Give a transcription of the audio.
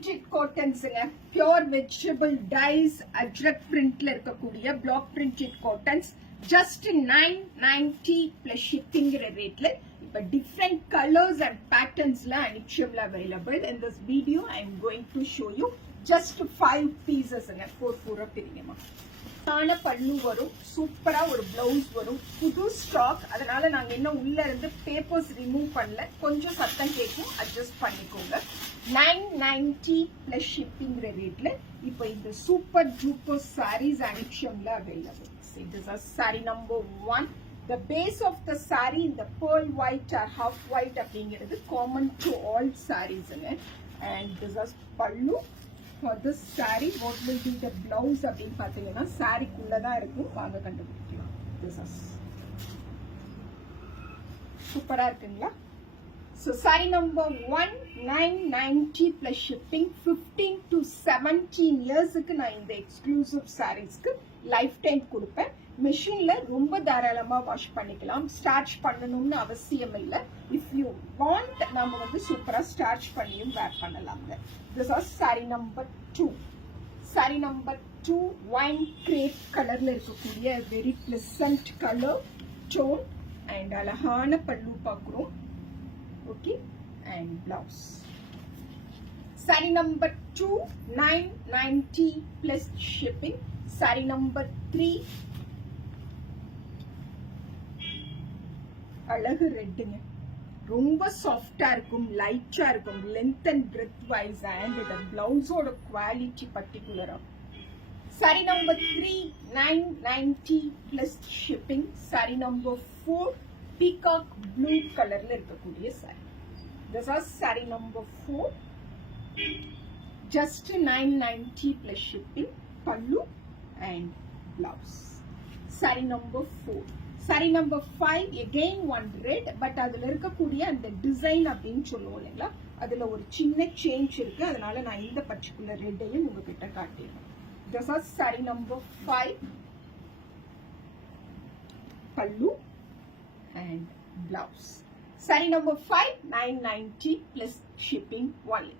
printed cottons, pure vegetable dyes, ajrak print la irukkudiya block printed cottons, just 990 plus shipping rate la. But different colors and patterns la anipshamla available. In this video I am going to show you just 5 pieces, 4 பிரிங்கமா. தான பல்லு வரும், சூப்பரா ஒரு blouse வரும், புது stock. அதனால நாங்க இன்னும் உள்ள இருந்து பேப்பர்ஸ் ரிமூவ் பண்ணல, கொஞ்சம் சத்தம் கேட்கும், அட்ஜஸ்ட் பண்ணிக்கோங்க. 990 plus shipping ரேட்ல இப்போ இந்த super duper sarees anipshamல available. See, this is saree number 1. The base of the saree in the pearl white or half white அப்படிங்கிறது common to all sarees, and this is pallu. For this saree, what will be the blouse அப்படின்னு பார்த்தீங்கன்னா saree குள்ளதான் இருக்கும், வாங்க கண்டுபிடிக்கலாம். This is சூப்பரா இருக்குங்களா? So saree number 1, 990 plus shipping. 15 to 17 yearsக்கு நான் இந்த எக்ஸ்க்ளூசிவ் sareesக்கு லைஃப் டைம் கொடுப்பேன். மெஷின்ல ரொம்ப தாராளமா வாஷ் பண்ணிக்கலாம், ஸ்டார்ச் பண்ணணும்னு அவசியம் இல்லை. இஃப் யூ வாண்ட் நம்ம வந்து சூப்பரா ஸ்டார்ச் பண்ணியும் வேர் பண்ணலாம்ங்க. This are saree number 2. saree number 2 wine crepe கலர்ல இருக்கக்கூடிய very pleasant colour tone and அழகான பல்லு பார்க்குறோம். Okay, and blouse. saree number 2 990 plus shipping. saree number 3 அழகு ரெட்டுங்க, ரொம்ப சாஃப்டா இருக்கும், லைட்டா இருக்கும், length and breadth wise and இந்த பிளவுஸோட குவாலிட்டி பர்டிகுலரா. saree number 3 990 plus shipping. saree number 4 peacock blue கலர்ல இருக்கக்கூடிய saree. This is saree number 4, just 990 plus shipping, pallu and blouse. saree number 4. saree number 5 again one red, but அதுல இருக்கக்கூடிய அந்த design அப்படின்னு சொல்லுவோம் இல்லைங்களா, அதுல ஒரு சின்ன சேஞ்ச் இருக்கு, அதனால நான் இந்த பர்டிகுலர் ரெட்டையும் உங்ககிட்ட காட்டிடுறேன். This is saree number 5, pallu and blouse. saree number 5 990 plus shipping only.